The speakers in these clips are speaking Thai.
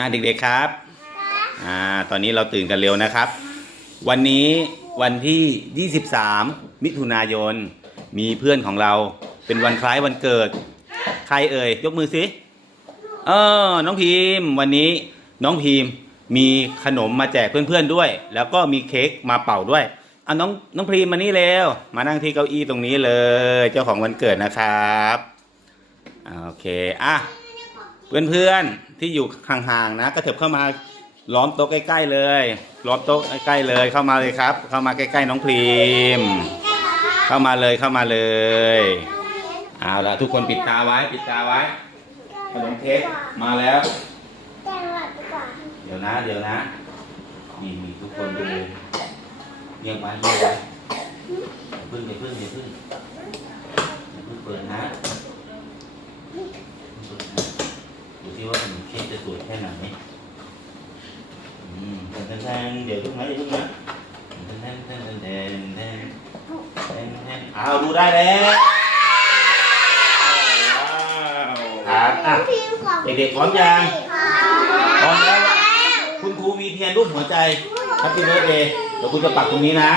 อ่าเด็กๆครับอ่าตอนนี้เราตื่นกันเร็วนะครับ วันนี้วันที่ 23 มิถุนายน มีเพื่อนของเราเป็นวันคล้ายวันเกิด ใครเอ่ยยกมือสิเออน้องพิมพ์วันนี้น้องพิมพ์มีขนมมาแจกเพื่อนๆด้วย แล้วก็มีเค้กมาเป่าด้วยเอาน้องน้องพิมพ์มานี่เร็วมานั่งที่เก้าอี้ตรงนี้เลย เจ้าของวันเกิดนะครับโอเคอะ เพื่อนๆที่อยู่ห่างๆนะ ก็เถิบเข้ามาล้อมโต๊ะใกล้ๆเลยล้อมโต๊ะใกล้ๆเลยเข้ามาเลยครับ เข้ามาใกล้ๆน้องพรีม เข้ามาเลยเข้ามาเลยเอาละทุกคนปิดตาไว้ปิดตาไว้ขนมเค้กมาแล้ว เดี๋ยวนะ เดี๋ยวนะนี่มีทุกคนดูเงียบไว้เงียบไว้อย่าพึ่งอย่าพึ่งอย่าพึ่งอย่าพึ่งเปิดนะอย่าเพิ่งเปิดนะดูที่ ว่าขนมเค้กจะสวยแค่ไหนอืมแทนแทนๆเดี๋ยวพึ่งนะเดี๋ยวพึ่งนะแทนแทนแทนแทนแทนแทนแทนเอาดูได้แล้วว้าวครับอะเด็กๆพร้อมยังพร้อมแล้วคุณครูมีเทียนรูปหัวใจ h a p p ี b เบิร์ดเดย์เดี๋ยวคุณจะปักตรงนี้นะ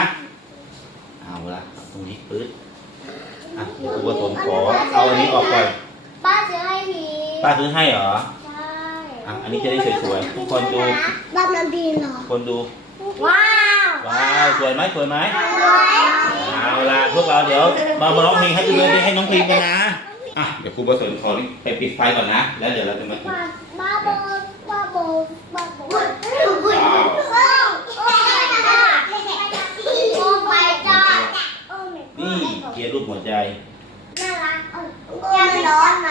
เอาละปักตรงนี้ปื๊ดอะเดี๋ยวครูผสมขอเอาอันนี้ออกก่อนป้าจะให้พีป้าซื้อให้เหรอใช่ อะอันนี้จะได้สวยๆทุกคนดูบ้านมันพีเหรอคนดู ว้าวว้าวสวยไหมสวยไหมเอาละพวกเราเดี๋ยวมามาร้องเพลง h a p p ี b เบิร์ดเดย์ให้น้องพิมกันนะอะเดี๋ยวครูผสมขอไปปิดไฟก่อนนะ แล้วเดี๋ยวเราจะมาบ้าบ้าโบบ้าโบบ้าโบว้าวโอ้ไปจ้านี่เทียนรูปหัวใจน่ารักยังร้อนไหม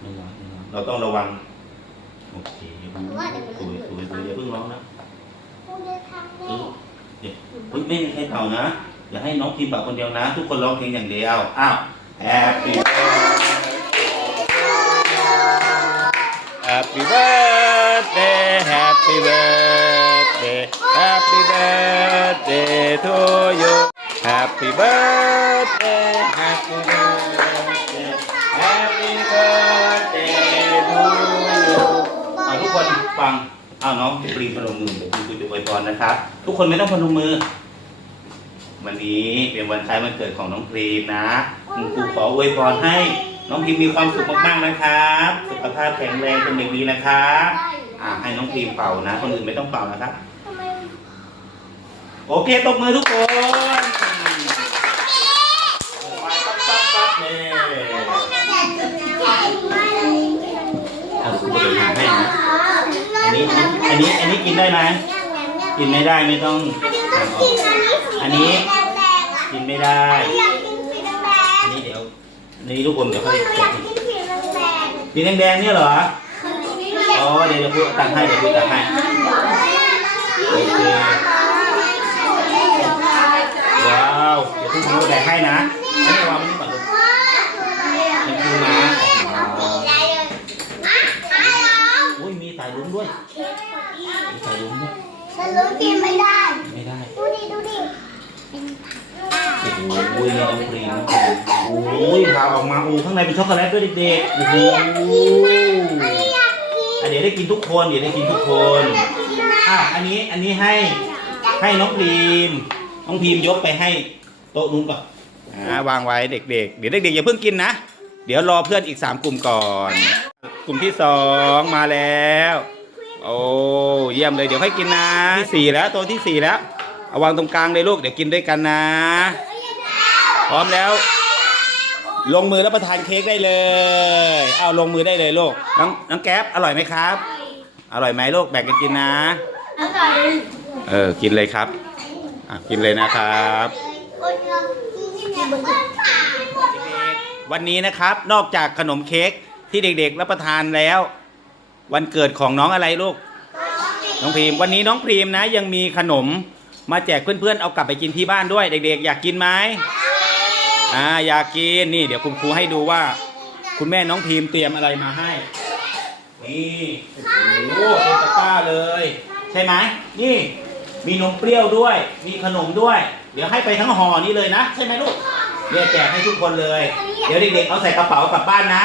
ไม่ร้อนไม่ร้อนเราต้องระวัง โอเคอย่าเพิ่งสวยสวยสวยอย่าเพิ่งร้องนะคุณจะทำเอได้อเดี๋ยวเฮ้ยไม่มีใครเป่านะอย่าให้น้องพิมพ์เป่าคนเดียวนะ ทุกคนร้องเพลงอย่างเดียวอ้าว Happy Happy birthday Happy birthday Happy birthday to you Happy birthday ฟังเอาน้องปรีพนมมือเดี๋ยวคุณครูจะอวยพรนะครับ ทุกคนไม่ต้องพนมมือ วันนี้เป็นวันคล้ายวันเกิดของน้องพรีมนะคุณครูขออวยพรให้ น้องพิมมีความสุขมากๆนะครับ สุขภาพแข็งแรงเป็นเด็กดีนะครับอ่าให้น้องพิมเป่านะ คนอื่นไม่ต้องเป่านะครับทำไมโอเคตบมือทุกคนปั๊บปั๊บปั๊บเนี่ยเอาคุณจะทำให้นะอั นี้อันนี้อันนี้กินได้ไหมกินไม่ได้ไม่ต้อง อันนี้กินไม่ได้ อันนี้เดี๋ยวอันนี้ลูกอมเดี๋ยวเขาจะก็บสีแดงๆเนี่ยเหรออ๋อเดี๋ยวเดี๋ยวพูดตักให้เดี๋ยวพูดตักให้โอเคว้าวเดี๋ยวพูดพูดแดกให้นะอันนี้วางไว้นี่ก่อนลูกมันคือม้าอุ้ยมีสายลุ้งด้วยมีสายลุ้ง ด้วยฉันรู้กินไม่ได้ไม่ได้ดูดิดูดิโอ้โหนี่น้องครีมน้องครีมโอ้ยพาออกมาโอ้ข้างในเป็นช็อกโกแลตด้วยเด็กๆโอ้โหอะเดี๋ยวได้กินทุกคนเดี๋ยวได้กินทุกคนอ้าวอันนี้อันนี้ให้ให้น้องครีมน้องพิมยกไปให้โต๊ะนู้นก่อนอ่าวางไว้เด็กๆ เดี๋ยวเด็กๆอย่าเพิ่งกินนะ เดี๋ยวรอเพื่อนอีกสามกลุ่มก่อน กลุ่มที่สองมาแล้ว โอ้เยี่ยมเลยเดี๋ยวให้กินนะที่สี่แล้วตัวที่สี่แล้วเอาวางตรงกลางเลยลูกเดี๋ยวกินด้วยกันนะ พร้อมแล้ว ลงมือแล้วประทานเค้กได้เลย เอาลงมือได้เลยลูกน้องน้องแก๊ปอร่อยไหมครับ อร่อยไหมลูกแบ่งกันกินนะ อร่อยเออกินเลยครับอะกินเลยนะครับคนเรากินเนี่ยคนผ่านหมดเลยวันนี้นะครับนอกจากขนมเค้กที่เด็กๆรับประทานแล้ว วันเกิดของน้องอะไรลูก น้องพรีม วันนี้น้องพรีมนะ ยังมีขนมมาแจกเพื่อนๆ เอากลับไปกินที่บ้านด้วย เด็ก ๆ อยากกินไหมอ่าอยากกินนี่ เดี๋ยวคุณครูให้ดูว่า คุณแม่น้องพิมเตรียมอะไรมาให้ นี่โอ้โหเต็มตะกร้าเลย ใช่ไหมนี่ มีนมเปรี้ยวด้วย มีขนมด้วย เดี๋ยวให้ไปทั้งห่อนี้เลยนะ ใช่ไหมลูกเนี่ยแจกให้ทุกคนเลย เดี๋ยวเด็กๆเอาใส่กระเป๋ากลับบ้านนะ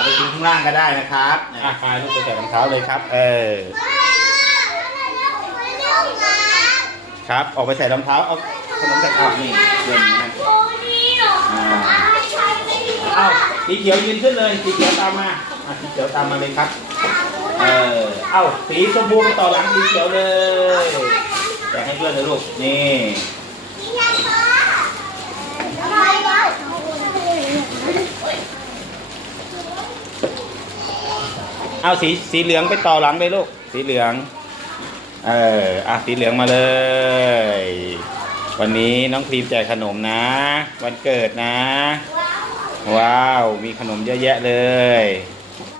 เอาไปทิ้งข้างล่างก็ได้นะครับอะพาลูกไปใส่รองเท้าเลยครับ เออ ครับ ออกไปใส่รองเท้า เอาขนมใส่อ้าวนี่เดินอย่างนี้นะอ้าวสีเขียวยืนขึ้นเลย สีเขียวตามมาอะสีเขียวตามมาเลยครับ เออ เอ้า สีชมพูไปต่อหลังสีเขียวเลยแจกให้เพื่อนเลยลูก นี่ เอาสีสีเหลืองไปต่อหลังเลยลูก สีเหลือง เอออะสีเหลืองมาเลย วันนี้น้องพรีมแจกขนมนะ วันเกิดนะ ว้าว มีขนมเยอะแยะเลย